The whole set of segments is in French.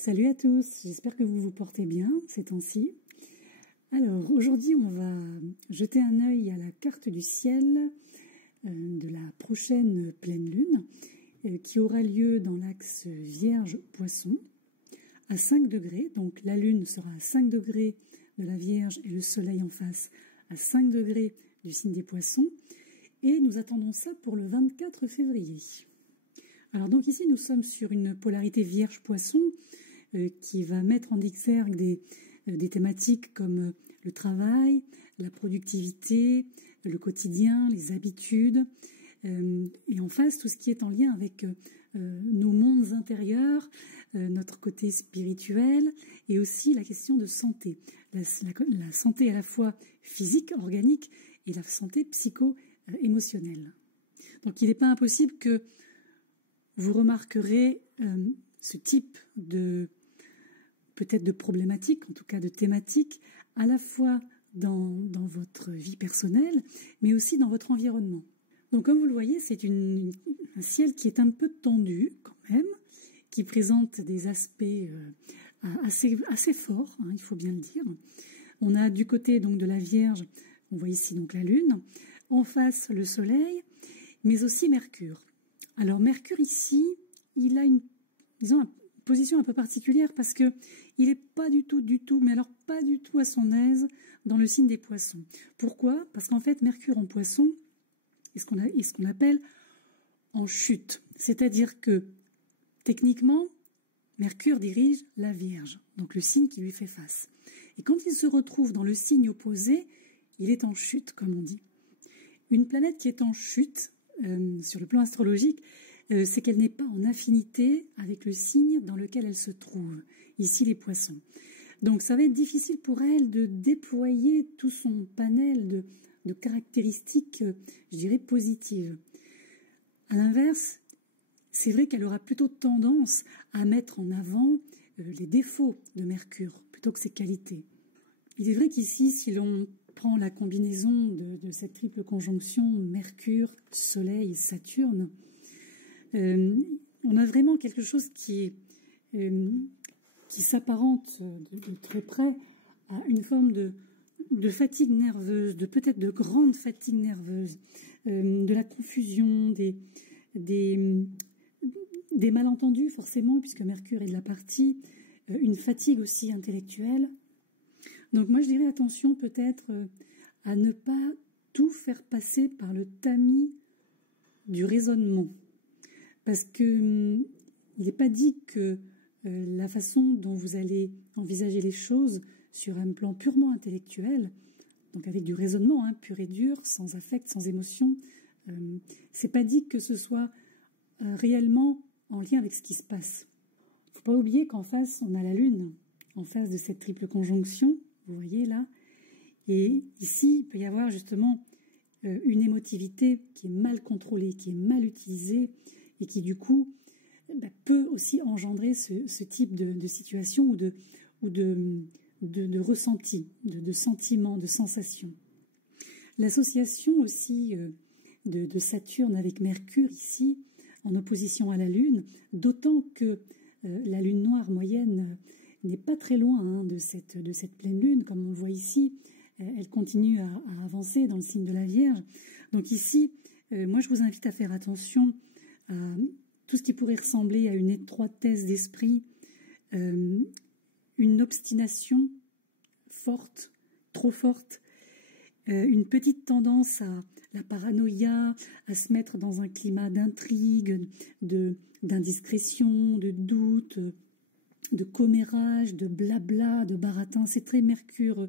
Salut à tous, j'espère que vous vous portez bien ces temps-ci. Alors aujourd'hui on va jeter un œil à la carte du ciel de la prochaine pleine lune qui aura lieu dans l'axe Vierge-Poisson à 5 degrés. Donc la lune sera à 5 degrés de la Vierge et le soleil en face à 5 degrés du signe des Poissons. Et nous attendons ça pour le 24 février. Alors donc ici nous sommes sur une polarité Vierge-Poisson qui va mettre en exergue des thématiques comme le travail, la productivité, le quotidien, les habitudes, et en face tout ce qui est en lien avec nos mondes intérieurs, notre côté spirituel et aussi la question de santé. La santé à la fois physique, organique et la santé psycho-émotionnelle. Donc il n'est pas impossible que vous remarquerez ce type de peut-être de problématiques, en tout cas de thématiques, à la fois dans votre vie personnelle, mais aussi dans votre environnement. Donc comme vous le voyez, c'est un ciel qui est un peu tendu quand même, qui présente des aspects assez forts, hein, il faut bien le dire. On a du côté donc de la Vierge, on voit ici donc la Lune, en face le Soleil, mais aussi Mercure. Alors Mercure ici, il a une position un peu particulière parce que il n'est pas du tout, mais alors pas du tout à son aise dans le signe des Poissons. Pourquoi? Parce qu'en fait, Mercure en Poisson est ce qu'on appelle en chute. C'est-à-dire que, techniquement, Mercure dirige la Vierge, donc le signe qui lui fait face. Et quand il se retrouve dans le signe opposé, il est en chute, comme on dit. Une planète qui est en chute, sur le plan astrologique, c'est qu'elle n'est pas en affinité avec le signe dans lequel elle se trouve, ici les Poissons. Donc ça va être difficile pour elle de déployer tout son panel de caractéristiques, je dirais, positives. À l'inverse, c'est vrai qu'elle aura plutôt tendance à mettre en avant les défauts de Mercure, plutôt que ses qualités. Il est vrai qu'ici, si l'on prend la combinaison de cette triple conjonction Mercure, Soleil, Saturne, on a vraiment quelque chose qui s'apparente de très près à une forme de fatigue nerveuse, peut-être de grande fatigue nerveuse, de la confusion, des malentendus forcément, puisque Mercure est de la partie, une fatigue aussi intellectuelle. Donc moi je dirais attention peut-être à ne pas tout faire passer par le tamis du raisonnement. Parce que il n'est pas dit que la façon dont vous allez envisager les choses sur un plan purement intellectuel, donc avec du raisonnement pur et dur, sans affect, sans émotion, c'est pas dit que ce soit réellement en lien avec ce qui se passe. Il ne faut pas oublier qu'en face, on a la Lune, en face de cette triple conjonction, vous voyez là, et ici, il peut y avoir justement une émotivité qui est mal contrôlée, qui est mal utilisée, et qui du coup peut aussi engendrer ce type de situation ou de ressenti, de sentiment, de sensation. L'association aussi de Saturne avec Mercure ici, en opposition à la Lune, d'autant que la Lune noire moyenne n'est pas très loin de cette pleine Lune, comme on le voit ici, elle continue à avancer dans le signe de la Vierge. Donc ici, moi je vous invite à faire attention à tout ce qui pourrait ressembler à une étroitesse d'esprit, une obstination forte, trop forte, une petite tendance à la paranoïa, à se mettre dans un climat d'intrigue, d'indiscrétion, de doute, de commérage, de blabla, de baratin. C'est très Mercure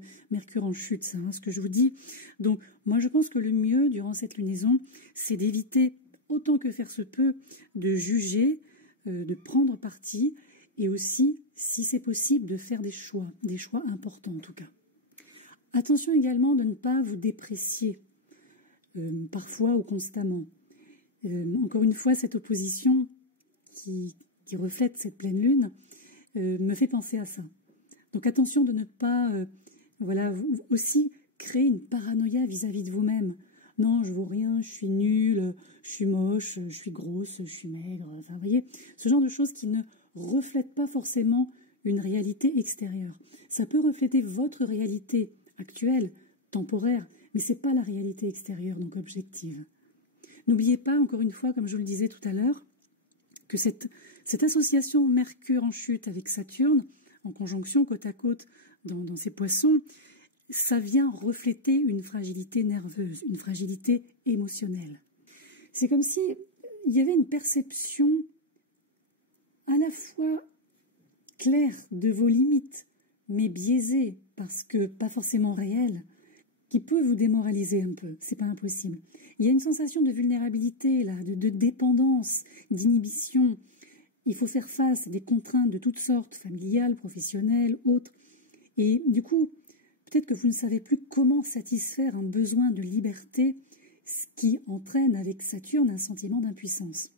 en chute, ça, ce que je vous dis. Donc, moi, je pense que le mieux, durant cette lunaison, c'est d'éviter autant que faire se peut, de juger, de prendre parti, et aussi, si c'est possible, de faire des choix importants en tout cas. Attention également de ne pas vous déprécier, parfois ou constamment. Encore une fois, cette opposition qui reflète cette pleine lune me fait penser à ça. Donc attention de ne pas, aussi créer une paranoïa vis-à-vis de vous-même. Non, je vaux rien, je suis nulle, je suis moche, je suis grosse, je suis maigre. Enfin, vous voyez, ce genre de choses qui ne reflète pas forcément une réalité extérieure. Ça peut refléter votre réalité actuelle, temporaire, mais ce n'est pas la réalité extérieure, donc objective. N'oubliez pas, encore une fois, comme je vous le disais tout à l'heure, que cette association Mercure en chute avec Saturne, en conjonction côte à côte dans ces poissons, ça vient refléter une fragilité nerveuse, une fragilité émotionnelle. C'est comme si il y avait une perception à la fois claire de vos limites, mais biaisée parce que pas forcément réelle, qui peut vous démoraliser un peu, c'est pas impossible. Il y a une sensation de vulnérabilité, là, de dépendance, d'inhibition. Il faut faire face à des contraintes de toutes sortes, familiales, professionnelles, autres. Et du coup, peut-être que vous ne savez plus comment satisfaire un besoin de liberté, ce qui entraîne avec Saturne un sentiment d'impuissance.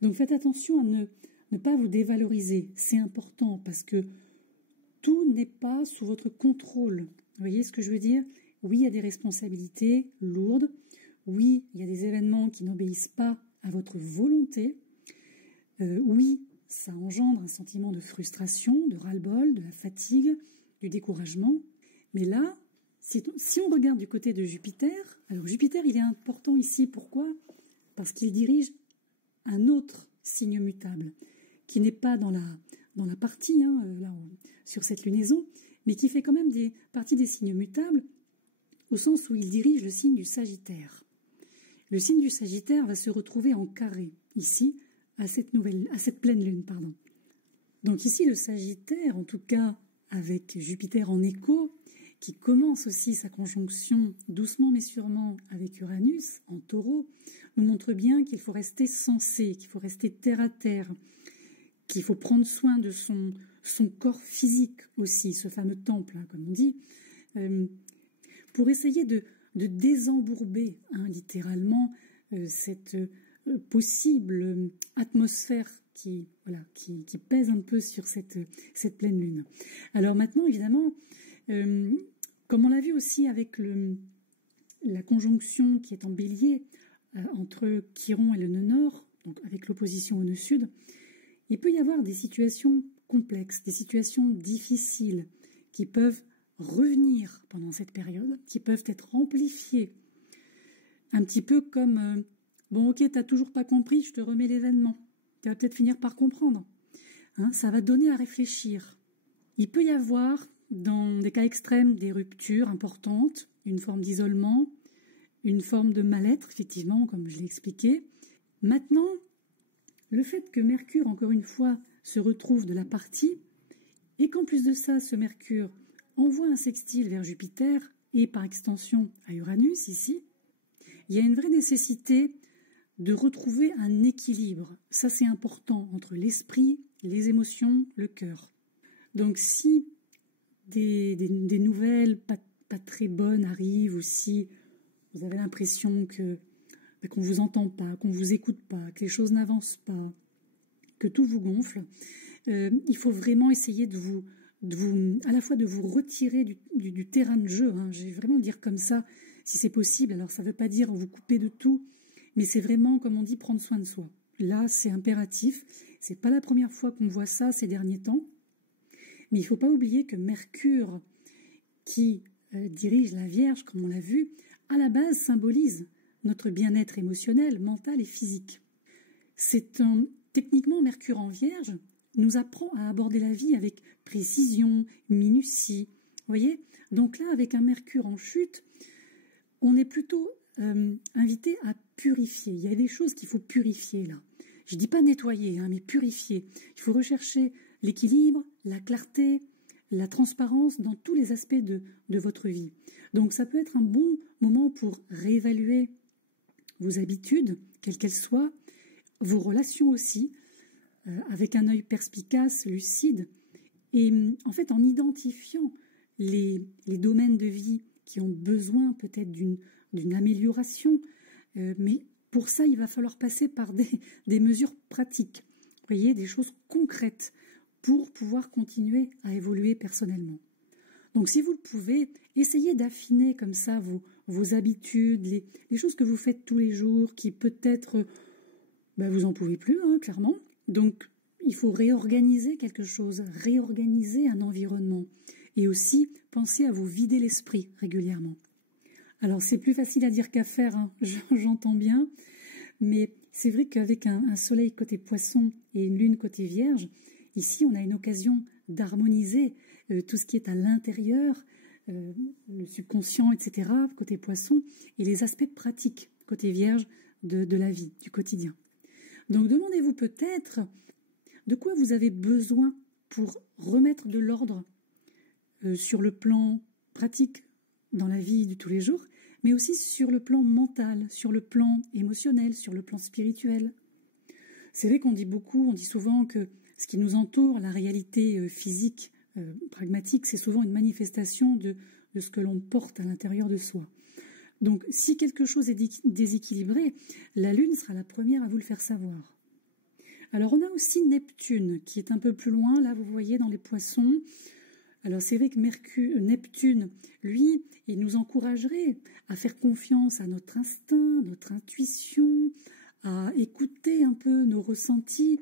Donc faites attention à ne pas vous dévaloriser. C'est important parce que tout n'est pas sous votre contrôle. Vous voyez ce que je veux dire? Oui, il y a des responsabilités lourdes. Oui, il y a des événements qui n'obéissent pas à votre volonté. Oui, ça engendre un sentiment de frustration, de ras-le-bol, de la fatigue, du découragement. Mais là, si on regarde du côté de Jupiter, alors Jupiter, il est important ici. Pourquoi? Parce qu'il dirige un autre signe mutable, qui n'est pas dans la partie, là, sur cette lunaison, mais qui fait quand même partie des signes mutables, au sens où il dirige le signe du Sagittaire. Le signe du Sagittaire va se retrouver en carré, ici, à cette pleine lune, pardon. Donc ici, le Sagittaire, en tout cas, avec Jupiter en écho, qui commence aussi sa conjonction doucement mais sûrement avec Uranus, en taureau, nous montre bien qu'il faut rester sensé, qu'il faut rester terre à terre, qu'il faut prendre soin de son corps physique aussi, ce fameux temple, comme on dit, pour essayer de désembourber littéralement cette possible atmosphère qui pèse un peu sur cette pleine lune. Alors maintenant, évidemment, comme on l'a vu aussi avec la conjonction qui est en bélier entre Chiron et le nœud nord, donc avec l'opposition au nœud sud, il peut y avoir des situations complexes, des situations difficiles qui peuvent revenir pendant cette période, qui peuvent être amplifiées. Un petit peu comme bon, ok, t'as toujours pas compris, je te remets l'événement. Tu vas peut-être finir par comprendre. Ça va donner à réfléchir. Il peut y avoir, dans des cas extrêmes, des ruptures importantes, une forme d'isolement, une forme de mal-être, effectivement, comme je l'ai expliqué. Maintenant, le fait que Mercure, encore une fois, se retrouve de la partie, et qu'en plus de ça, ce Mercure envoie un sextile vers Jupiter, et par extension à Uranus, ici, il y a une vraie nécessité de retrouver un équilibre. Ça, c'est important entre l'esprit, les émotions, le cœur. Donc, si des nouvelles pas très bonnes arrivent, ou si vous avez l'impression qu'on ne vous entend pas, qu'on ne vous écoute pas, que les choses n'avancent pas, que tout vous gonfle, il faut vraiment essayer à la fois de vous retirer du terrain de jeu. Je vais vraiment le dire comme ça, si c'est possible. Alors, ça ne veut pas dire vous couper de tout, mais c'est vraiment, comme on dit, prendre soin de soi. Là, c'est impératif. Ce n'est pas la première fois qu'on voit ça ces derniers temps. Mais il ne faut pas oublier que Mercure, qui dirige la Vierge, comme on l'a vu, à la base symbolise notre bien-être émotionnel, mental et physique. Techniquement, Mercure en Vierge nous apprend à aborder la vie avec précision, minutie. Vous voyez? Donc là, avec un Mercure en chute, on est plutôt invité à purifier. Il y a des choses qu'il faut purifier là. Je ne dis pas nettoyer, mais purifier. Il faut rechercher l'équilibre, la clarté, la transparence dans tous les aspects de votre vie. Donc ça peut être un bon moment pour réévaluer vos habitudes, quelles qu'elles soient, vos relations aussi, avec un œil perspicace, lucide, et en fait en identifiant les domaines de vie qui ont besoin peut-être d'une amélioration, mais pour ça il va falloir passer par des mesures pratiques, vous voyez, des choses concrètes pour pouvoir continuer à évoluer personnellement. Donc si vous le pouvez, essayez d'affiner comme ça vos habitudes, les choses que vous faites tous les jours qui peut-être vous en pouvez plus, clairement. Donc il faut réorganiser quelque chose, réorganiser un environnement. Et aussi, pensez à vous vider l'esprit régulièrement. Alors, c'est plus facile à dire qu'à faire, hein, j'entends bien. Mais c'est vrai qu'avec un soleil côté poisson et une lune côté vierge, ici, on a une occasion d'harmoniser tout ce qui est à l'intérieur, le subconscient, etc., côté poisson, et les aspects pratiques, côté vierge, de la vie, du quotidien. Donc, demandez-vous peut-être de quoi vous avez besoin pour remettre de l'ordre sur le plan pratique dans la vie de tous les jours, mais aussi sur le plan mental, sur le plan émotionnel, sur le plan spirituel. C'est vrai qu'on dit souvent que ce qui nous entoure, la réalité physique, pragmatique, c'est souvent une manifestation de ce que l'on porte à l'intérieur de soi. Donc, si quelque chose est déséquilibré, la Lune sera la première à vous le faire savoir. Alors, on a aussi Neptune, qui est un peu plus loin, là, vous voyez, dans les poissons. Alors, c'est vrai que Neptune, lui, il nous encouragerait à faire confiance à notre instinct, notre intuition, à écouter un peu nos ressentis.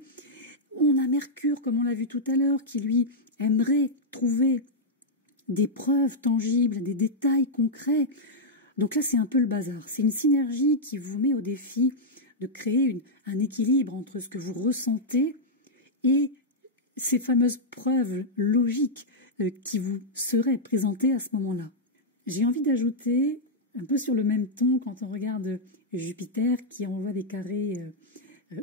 On a Mercure, comme on l'a vu tout à l'heure, qui, lui, aimerait trouver des preuves tangibles, des détails concrets. Donc là, c'est un peu le bazar. C'est une synergie qui vous met au défi de créer un équilibre entre ce que vous ressentez et ces fameuses preuves logiques qui vous seraient présentées à ce moment-là. J'ai envie d'ajouter, un peu sur le même ton, quand on regarde Jupiter qui envoie des carrés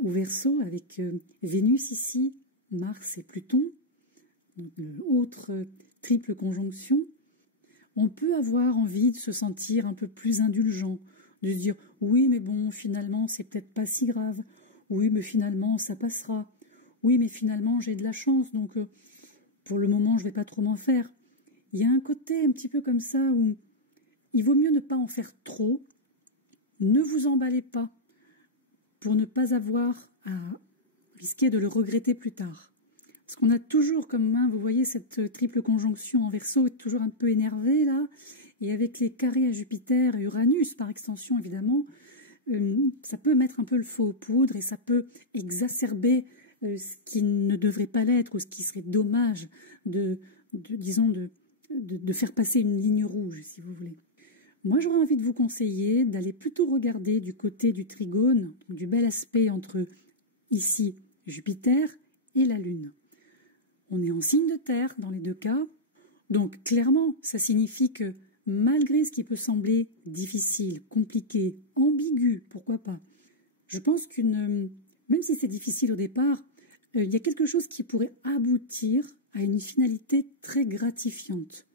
au Verseau avec Vénus ici, Mars et Pluton, donc autre triple conjonction, on peut avoir envie de se sentir un peu plus indulgent, de se dire « oui, mais bon, finalement, c'est peut-être pas si grave. Oui, mais finalement, ça passera. Oui, mais finalement, j'ai de la chance, donc pour le moment, je vais pas trop m'en faire. » Il y a un côté un petit peu comme ça où il vaut mieux ne pas en faire trop. Ne vous emballez pas pour ne pas avoir à risquer de le regretter plus tard. Parce qu'on a toujours comme main, vous voyez, cette triple conjonction en Verseau est toujours un peu énervée là, et avec les carrés à Jupiter et Uranus, par extension évidemment, ça peut mettre un peu le feu aux poudres et ça peut exacerber ce qui ne devrait pas l'être ou ce qui serait dommage de faire passer une ligne rouge, si vous voulez. Moi, j'aurais envie de vous conseiller d'aller plutôt regarder du côté du trigone, du bel aspect entre ici Jupiter et la Lune. On est en signe de terre dans les deux cas, donc clairement, ça signifie que malgré ce qui peut sembler difficile, compliqué, ambigu, pourquoi pas, je pense même si c'est difficile au départ, il y a quelque chose qui pourrait aboutir à une finalité très gratifiante.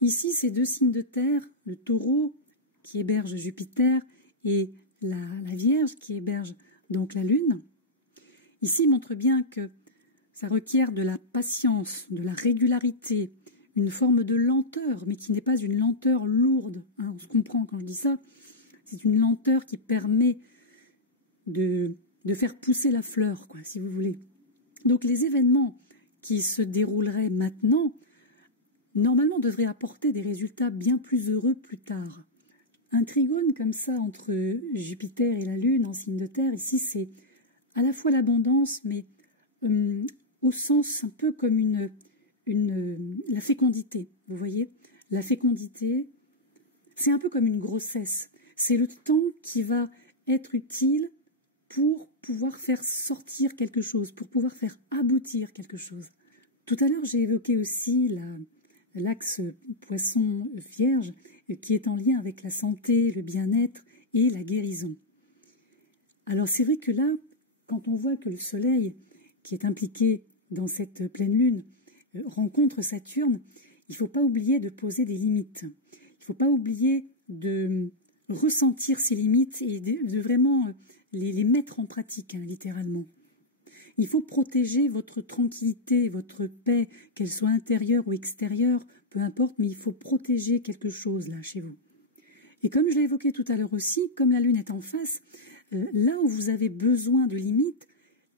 Ici, ces deux signes de terre, le Taureau qui héberge Jupiter et la Vierge qui héberge donc la Lune, ici montre bien que ça requiert de la patience, de la régularité, une forme de lenteur, mais qui n'est pas une lenteur lourde. Hein, on se comprend quand je dis ça. C'est une lenteur qui permet de faire pousser la fleur, quoi, si vous voulez. Donc les événements qui se dérouleraient maintenant, normalement, devraient apporter des résultats bien plus heureux plus tard. Un trigone comme ça entre Jupiter et la Lune en signe de terre, ici, c'est à la fois l'abondance, mais au sens un peu comme la fécondité, vous voyez. La fécondité, c'est un peu comme une grossesse. C'est le temps qui va être utile pour pouvoir faire sortir quelque chose, pour pouvoir faire aboutir quelque chose. Tout à l'heure, j'ai évoqué aussi l'axe poisson-vierge qui est en lien avec la santé, le bien-être et la guérison. Alors c'est vrai que là, quand on voit que le Soleil, qui est impliqué dans cette pleine lune, rencontre Saturne, il ne faut pas oublier de poser des limites. Il ne faut pas oublier de ressentir ces limites et de vraiment les mettre en pratique, hein, littéralement. Il faut protéger votre tranquillité, votre paix, qu'elle soit intérieure ou extérieure, peu importe, mais il faut protéger quelque chose là chez vous. Et comme je l'ai évoqué tout à l'heure aussi, comme la Lune est en face, là où vous avez besoin de limites,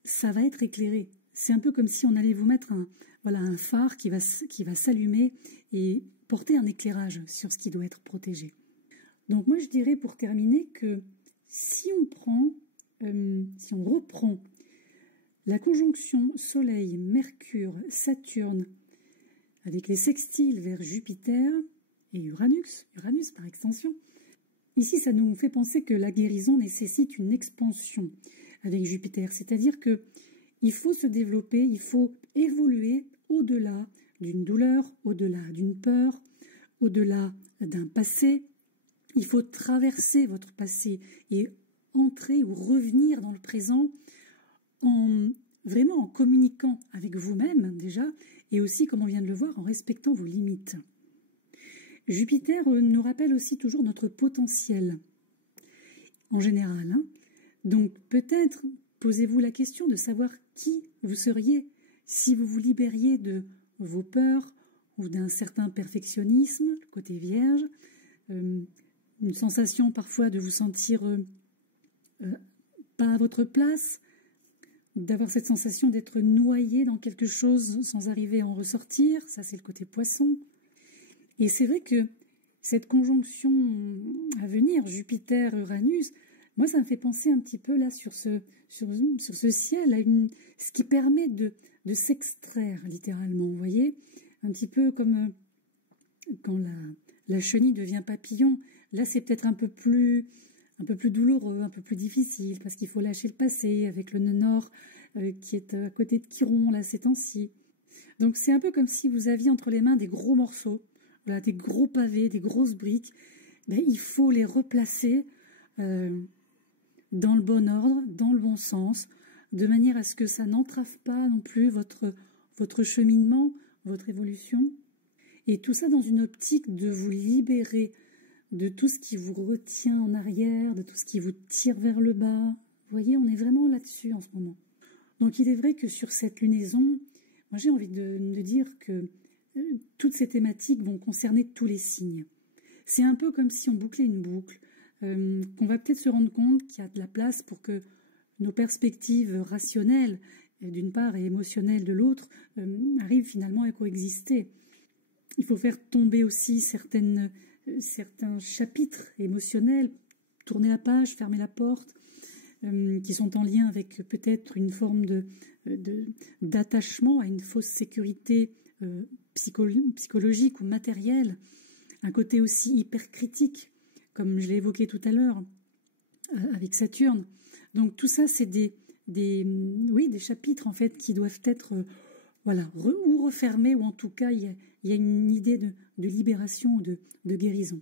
ça va être éclairé. C'est un peu comme si on allait vous mettre un phare qui va s'allumer et porter un éclairage sur ce qui doit être protégé. Donc moi je dirais pour terminer que si on reprend La conjonction Soleil-Mercure-Saturne avec les sextiles vers Jupiter et Uranus par extension. Ici, ça nous fait penser que la guérison nécessite une expansion avec Jupiter, c'est-à-dire que il faut se développer, il faut évoluer au-delà d'une douleur, au-delà d'une peur, au-delà d'un passé. Il faut traverser votre passé et entrer ou revenir dans le présent vraiment en communiquant avec vous-même déjà, et aussi, comme on vient de le voir, en respectant vos limites. Jupiter nous rappelle aussi toujours notre potentiel, en général. Donc peut-être posez-vous la question de savoir qui vous seriez si vous vous libériez de vos peurs ou d'un certain perfectionnisme, le côté vierge, une sensation parfois de vous sentir pas à votre place, d'avoir cette sensation d'être noyé dans quelque chose sans arriver à en ressortir, ça c'est le côté poisson. Et c'est vrai que cette conjonction à venir, Jupiter-Uranus, moi ça me fait penser un petit peu là sur ce ciel, à ce qui permet de s'extraire littéralement, vous voyez, un petit peu comme quand la chenille devient papillon, là c'est peut-être un peu plus douloureux, un peu plus difficile, parce qu'il faut lâcher le passé avec le nœud nord qui est à côté de Chiron, là, ces temps-ci. Donc c'est un peu comme si vous aviez entre les mains des gros morceaux, voilà, des gros pavés, des grosses briques. Ben, il faut les replacer dans le bon ordre, dans le bon sens, de manière à ce que ça n'entrave pas non plus votre cheminement, votre évolution. Et tout ça dans une optique de vous libérer de tout ce qui vous retient en arrière, de tout ce qui vous tire vers le bas. Vous voyez, on est vraiment là-dessus en ce moment. Donc il est vrai que sur cette lunaison, moi j'ai envie de dire que toutes ces thématiques vont concerner tous les signes. C'est un peu comme si on bouclait une boucle, qu'on va peut-être se rendre compte qu'il y a de la place pour que nos perspectives rationnelles, d'une part, et émotionnelles de l'autre, arrivent finalement à coexister. Il faut faire tomber aussi certains chapitres émotionnels, tourner la page, fermer la porte, qui sont en lien avec peut-être une forme d'attachement à une fausse sécurité psychologique ou matérielle, un côté aussi hyper critique, comme je l'ai évoqué tout à l'heure avec Saturne. Donc tout ça, c'est des chapitres en fait qui doivent être ou refermés, ou en tout cas il y a une idée de libération, de guérison.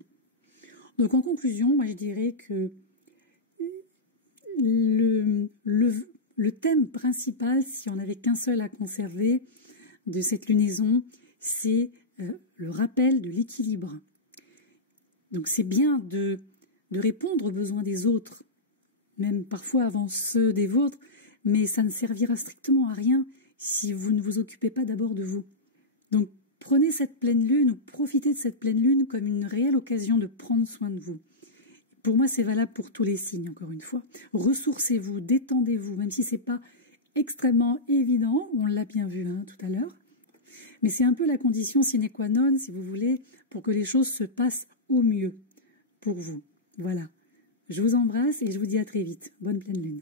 Donc en conclusion, moi je dirais que le thème principal, si on n'avait qu'un seul à conserver de cette lunaison, c'est le rappel de l'équilibre. Donc c'est bien de répondre aux besoins des autres, même parfois avant ceux des vôtres, mais ça ne servira strictement à rien si vous ne vous occupez pas d'abord de vous. Donc prenez cette pleine lune ou profitez de cette pleine lune comme une réelle occasion de prendre soin de vous. Pour moi, c'est valable pour tous les signes, encore une fois. Ressourcez-vous, détendez-vous, même si ce n'est pas extrêmement évident, on l'a bien vu tout à l'heure. Mais c'est un peu la condition sine qua non, si vous voulez, pour que les choses se passent au mieux pour vous. Voilà. Je vous embrasse et je vous dis à très vite. Bonne pleine lune.